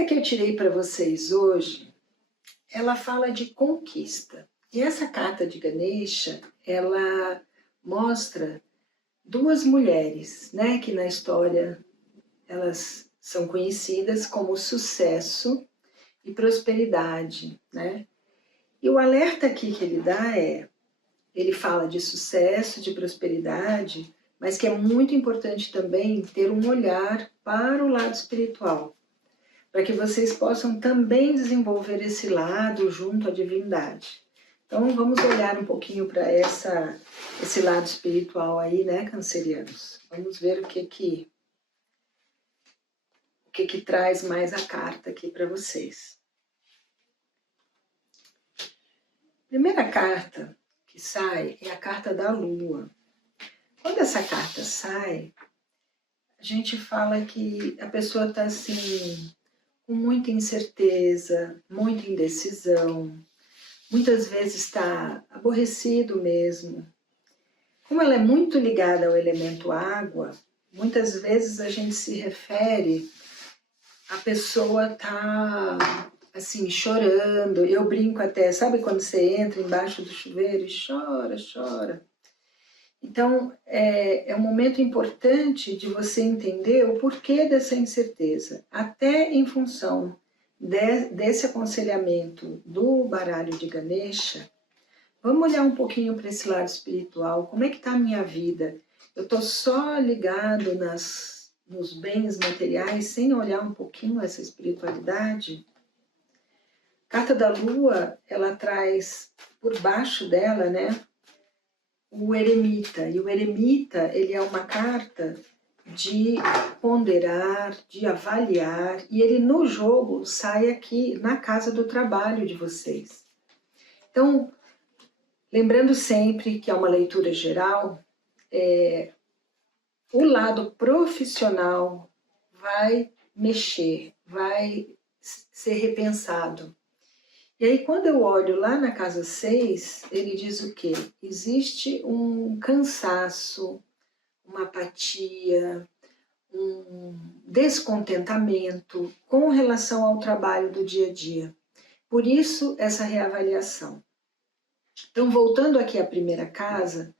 carta que eu tirei para vocês hoje, ela fala de conquista. E essa carta de Ganesha, ela mostra duas mulheres, né, que na história elas são conhecidas como sucesso e prosperidade, né? E o alerta aqui que ele dá ele fala de sucesso, de prosperidade, mas que é muito importante também ter um olhar para o lado espiritual, para que vocês possam também desenvolver esse lado junto à divindade. Então vamos olhar um pouquinho para esse lado espiritual aí, né, cancerianos? Vamos ver o que traz mais a carta aqui para vocês. A primeira carta que sai é a carta da Lua. Quando essa carta sai, a gente fala que a pessoa está assim, com muita incerteza, muita indecisão, muitas vezes está aborrecido mesmo. Como ela é muito ligada ao elemento água, muitas vezes a gente se refere, a pessoa tá assim, chorando. Eu brinco até, sabe quando você entra embaixo do chuveiro e chora, chora? Então, é um momento importante de você entender o porquê dessa incerteza, até em função desse aconselhamento do baralho de Ganesha. Vamos olhar um pouquinho para esse lado espiritual. Como é que está a minha vida? Eu estou só ligado nos bens materiais, sem olhar um pouquinho essa espiritualidade? A carta da Lua, ela traz por baixo dela, né, o eremita. E o eremita, ele é uma carta de ponderar, de avaliar, e ele no jogo sai aqui na casa do trabalho de vocês. Então, lembrando sempre que é uma leitura geral, o lado profissional vai mexer, vai ser repensado. E aí, quando eu olho lá na casa 6, ele diz o quê? Existe um cansaço, uma apatia, um descontentamento com relação ao trabalho do dia a dia. Por isso, essa reavaliação. Então, voltando aqui à primeira casa,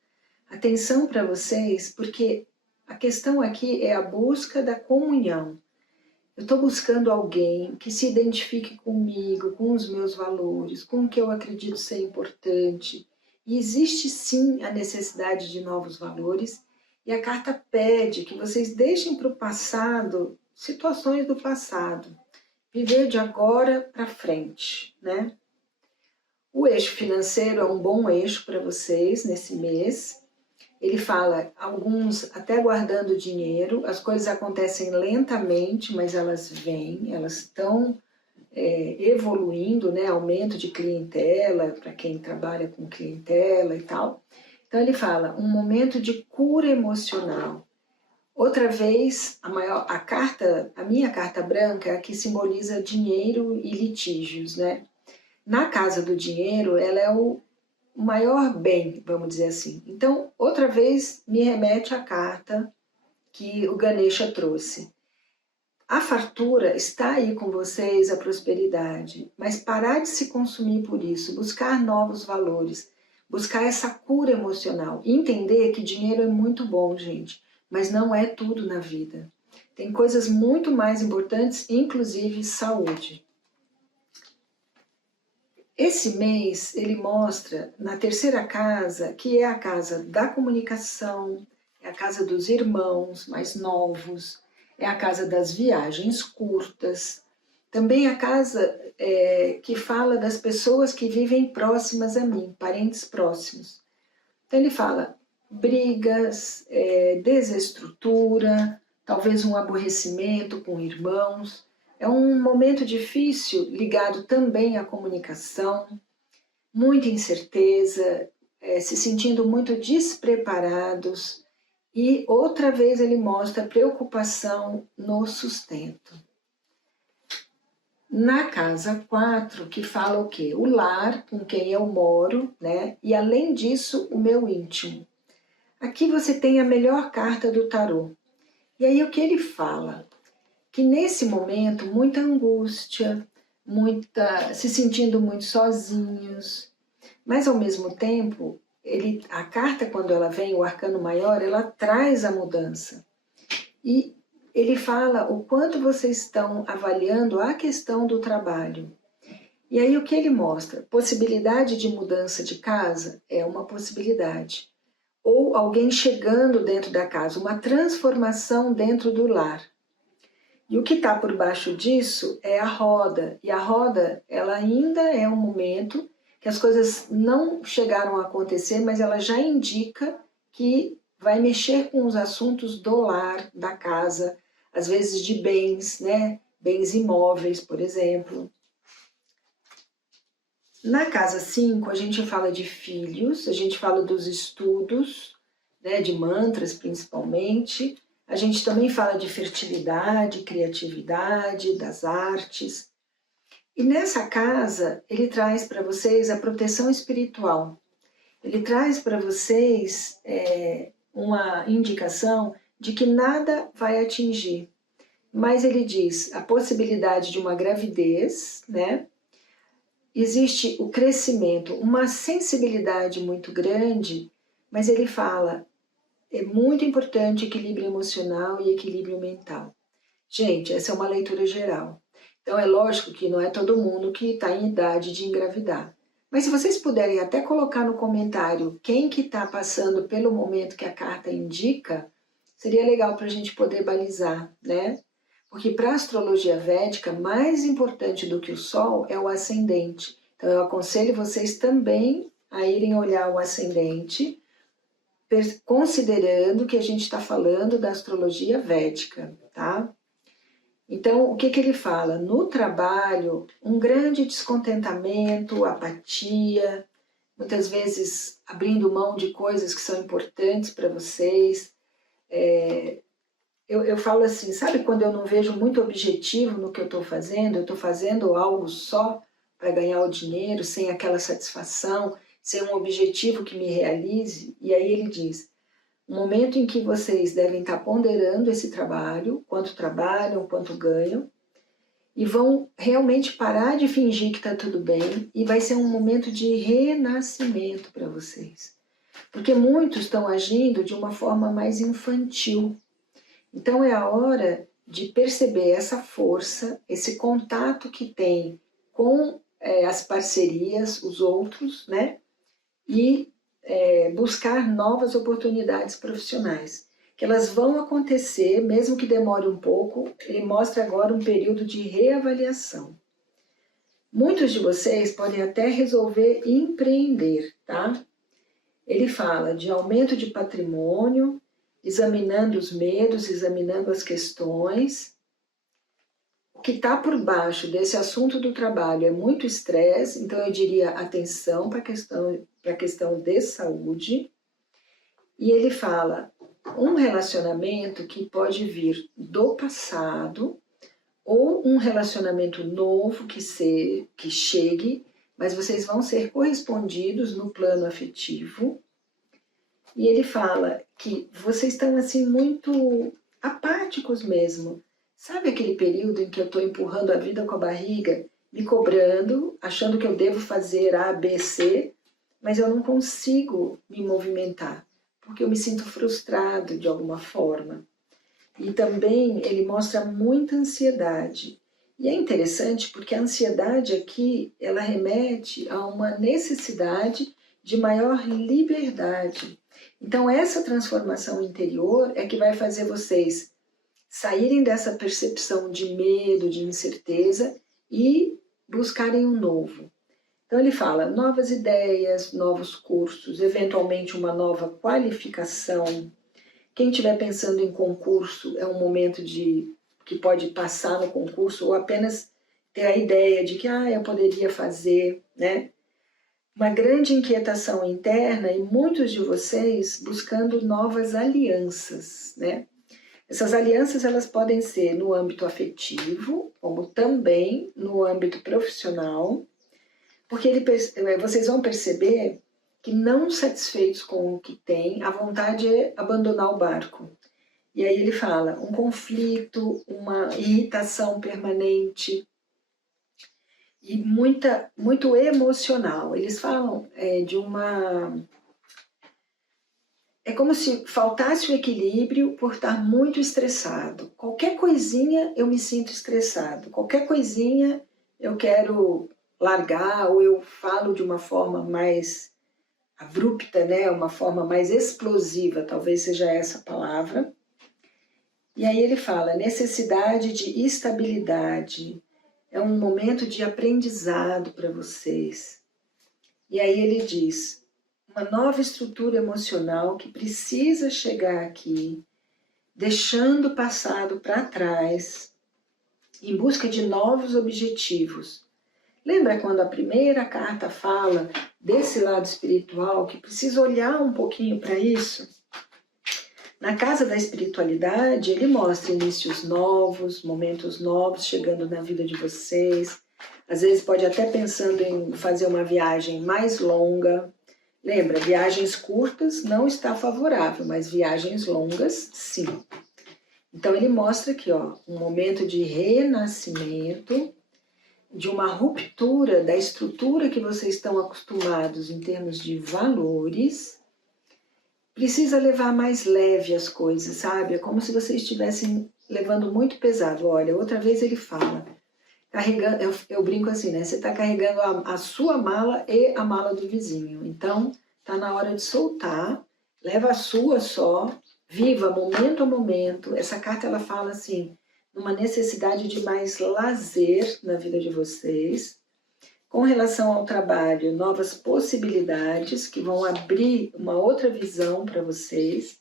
atenção para vocês, porque a questão aqui é a busca da comunhão. Eu estou buscando alguém que se identifique comigo, com os meus valores, com o que eu acredito ser importante. E existe sim a necessidade de novos valores, e a carta pede que vocês deixem para o passado situações do passado, viver de agora para frente, né? O eixo financeiro é um bom eixo para vocês nesse mês. Ele fala, alguns até guardando dinheiro, as coisas acontecem lentamente, mas elas vêm, elas estão evoluindo, né? Aumento de clientela, para quem trabalha com clientela e tal. Então ele fala, um momento de cura emocional. Outra vez, a minha carta branca, é a que simboliza dinheiro e litígios, né? Na casa do dinheiro, ela é o maior bem, vamos dizer assim. Então, outra vez, me remete à carta que o Ganesha trouxe. A fartura está aí com vocês, a prosperidade, mas parar de se consumir por isso, buscar novos valores, buscar essa cura emocional, e entender que dinheiro é muito bom, gente, mas não é tudo na vida. Tem coisas muito mais importantes, inclusive saúde. Esse mês, ele mostra na terceira casa, que é a casa da comunicação, é a casa dos irmãos mais novos, é a casa das viagens curtas, também a casa que fala das pessoas que vivem próximas a mim, parentes próximos. Então ele fala brigas, desestrutura, talvez um aborrecimento com irmãos. É um momento difícil, ligado também à comunicação, muita incerteza, se sentindo muito despreparados. E outra vez ele mostra preocupação no sustento. Na casa 4, que fala o quê? O lar com quem eu moro, né? E além disso, o meu íntimo. Aqui você tem a melhor carta do tarô. E aí o que ele fala? Que que nesse momento, muita angústia, se sentindo muito sozinhos, mas ao mesmo tempo, a carta quando ela vem, o arcano maior, ela traz a mudança. E ele fala o quanto vocês estão avaliando a questão do trabalho. E aí o que ele mostra? Possibilidade de mudança de casa é uma possibilidade. Ou alguém chegando dentro da casa, uma transformação dentro do lar. E o que está por baixo disso é a roda. E a roda, ela ainda é um momento que as coisas não chegaram a acontecer, mas ela já indica que vai mexer com os assuntos do lar, da casa, às vezes de bens, né? Bens imóveis, por exemplo. Na casa 5, a gente fala de filhos, a gente fala dos estudos, né, de mantras principalmente. A gente também fala de fertilidade, criatividade, das artes. E nessa casa, ele traz para vocês a proteção espiritual. Ele traz para vocês uma indicação de que nada vai atingir. Mas ele diz a possibilidade de uma gravidez, né? Existe o crescimento, uma sensibilidade muito grande, mas ele fala, é muito importante equilíbrio emocional e equilíbrio mental. Gente, essa é uma leitura geral. Então é lógico que não é todo mundo que está em idade de engravidar. Mas se vocês puderem até colocar no comentário quem que está passando pelo momento que a carta indica, seria legal para a gente poder balizar, né? Porque para a astrologia védica, mais importante do que o Sol é o ascendente. Então eu aconselho vocês também a irem olhar o ascendente, considerando que a gente está falando da astrologia védica, tá? Então, o que ele fala? No trabalho, um grande descontentamento, apatia, muitas vezes abrindo mão de coisas que são importantes para vocês. Eu falo assim, sabe quando eu não vejo muito objetivo no que eu estou fazendo? Eu estou fazendo algo só para ganhar o dinheiro, sem aquela satisfação, sem um objetivo que me realize. E aí ele diz, um momento em que vocês devem estar ponderando esse trabalho, quanto trabalham, quanto ganham, e vão realmente parar de fingir que está tudo bem, e vai ser um momento de renascimento para vocês. Porque muitos estão agindo de uma forma mais infantil. Então é a hora de perceber essa força, esse contato que tem com as parcerias, os outros, né? E buscar novas oportunidades profissionais, que elas vão acontecer, mesmo que demore um pouco. Ele mostra agora um período de reavaliação. Muitos de vocês podem até resolver empreender, tá? Ele fala de aumento de patrimônio, examinando os medos, examinando as questões. O que está por baixo desse assunto do trabalho é muito estresse, então eu diria atenção para a questão de saúde. E ele fala um relacionamento que pode vir do passado ou um relacionamento novo que chegue, mas vocês vão ser correspondidos no plano afetivo. E ele fala que vocês estão assim muito apáticos mesmo. Sabe aquele período em que eu estou empurrando a vida com a barriga, me cobrando, achando que eu devo fazer A, B, C, mas eu não consigo me movimentar, porque eu me sinto frustrado de alguma forma. E também ele mostra muita ansiedade. E é interessante porque a ansiedade aqui, ela remete a uma necessidade de maior liberdade. Então essa transformação interior é que vai fazer vocês saírem dessa percepção de medo, de incerteza e buscarem um novo. Então ele fala novas ideias, novos cursos, eventualmente uma nova qualificação. Quem estiver pensando em concurso é um momento que pode passar no concurso ou apenas ter a ideia de que eu poderia fazer, né? Uma grande inquietação interna e muitos de vocês buscando novas alianças, né? Essas alianças elas podem ser no âmbito afetivo, como também no âmbito profissional, porque vocês vão perceber que não satisfeitos com o que tem, a vontade é abandonar o barco. E aí ele fala, um conflito, uma irritação permanente e muito emocional. Eles falam de uma... É como se faltasse o equilíbrio por estar muito estressado. Qualquer coisinha eu me sinto estressado, qualquer coisinha eu quero largar, ou eu falo de uma forma mais abrupta, né? Uma forma mais explosiva, talvez seja essa a palavra. E aí ele fala, necessidade de estabilidade, é um momento de aprendizado para vocês. E aí ele diz, uma nova estrutura emocional que precisa chegar aqui, deixando o passado para trás, em busca de novos objetivos. Lembra quando a primeira carta fala desse lado espiritual, que precisa olhar um pouquinho para isso? Na casa da espiritualidade, ele mostra inícios novos, momentos novos chegando na vida de vocês. Às vezes pode até pensando em fazer uma viagem mais longa. Lembra, viagens curtas não está favorável, mas viagens longas, sim. Então ele mostra aqui, ó, um momento de renascimento, de uma ruptura da estrutura que vocês estão acostumados em termos de valores. Precisa levar mais leve as coisas, sabe? É como se vocês estivessem levando muito pesado. Olha, outra vez ele fala, carregando, eu brinco assim, né? Você está carregando a sua mala e a mala do vizinho. Então, tá na hora de soltar, leva a sua só, viva momento a momento. Essa carta, ela fala assim, numa necessidade de mais lazer na vida de vocês. Com relação ao trabalho, novas possibilidades que vão abrir uma outra visão para vocês.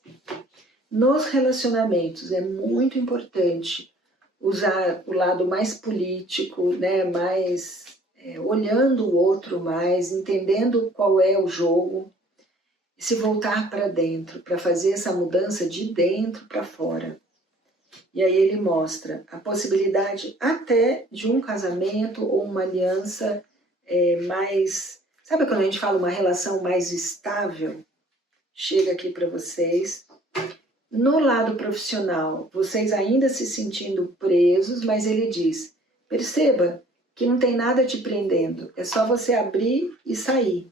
Nos relacionamentos, é muito importante usar o lado mais político, né, mais olhando o outro mais, entendendo qual é o jogo, e se voltar para dentro, para fazer essa mudança de dentro para fora. E aí ele mostra a possibilidade até de um casamento ou uma aliança mais... Sabe quando a gente fala uma relação mais estável? Chega aqui para vocês. No lado profissional, vocês ainda se sentindo presos, mas ele diz, perceba que não tem nada te prendendo, é só você abrir e sair.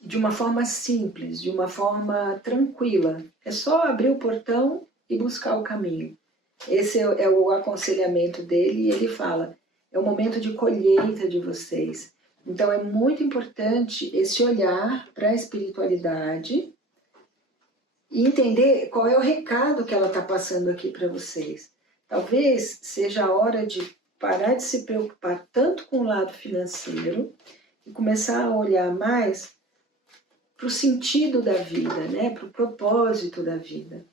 De uma forma simples, de uma forma tranquila. É só abrir o portão e buscar o caminho. Esse é o aconselhamento dele e ele fala, é o momento de colheita de vocês. Então é muito importante esse olhar para a espiritualidade e entender qual é o recado que ela está passando aqui para vocês. Talvez seja a hora de parar de se preocupar tanto com o lado financeiro e começar a olhar mais para o sentido da vida, né? Para o propósito da vida.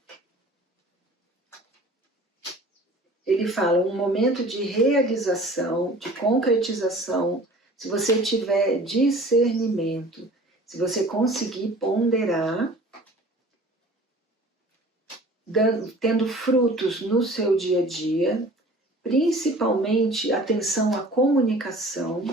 Ele fala um momento de realização, de concretização, se você tiver discernimento, se você conseguir ponderar, tendo frutos no seu dia a dia, principalmente atenção à comunicação.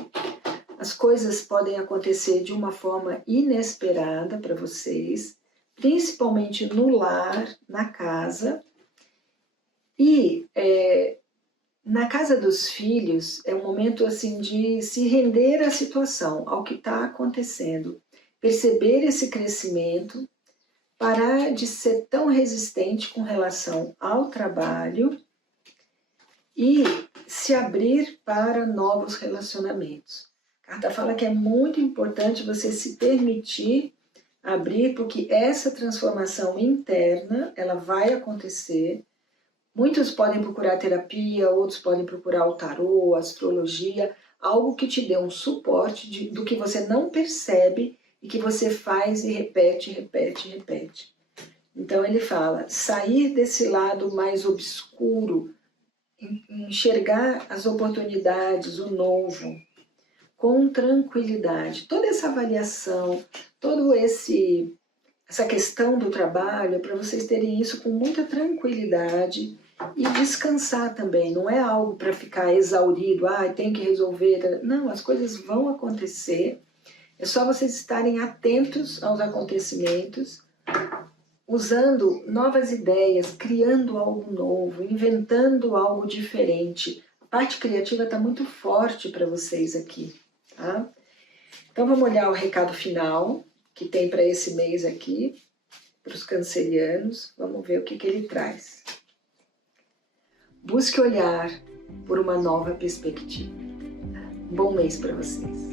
As coisas podem acontecer de uma forma inesperada para vocês, principalmente no lar, na casa. E na casa dos filhos é um momento assim de se render à situação, ao que está acontecendo, perceber esse crescimento, parar de ser tão resistente com relação ao trabalho e se abrir para novos relacionamentos. A carta fala que é muito importante você se permitir abrir, porque essa transformação interna, ela vai acontecer. Muitos podem procurar terapia, outros podem procurar o tarô, a astrologia, algo que te dê um suporte do que você não percebe e que você faz e repete, repete, repete. Então ele fala, sair desse lado mais obscuro, enxergar as oportunidades, o novo, com tranquilidade. Toda essa avaliação, toda essa questão do trabalho, é para vocês terem isso com muita tranquilidade e descansar também. Não é algo para ficar exaurido, tem que resolver. Não, as coisas vão acontecer. É só vocês estarem atentos aos acontecimentos usando novas ideias, criando algo novo, inventando algo diferente. A parte criativa está muito forte para vocês aqui, tá? Então vamos olhar o recado final que tem para esse mês aqui, para os cancerianos. Vamos ver o que ele traz. Busque olhar por uma nova perspectiva. Bom mês para vocês.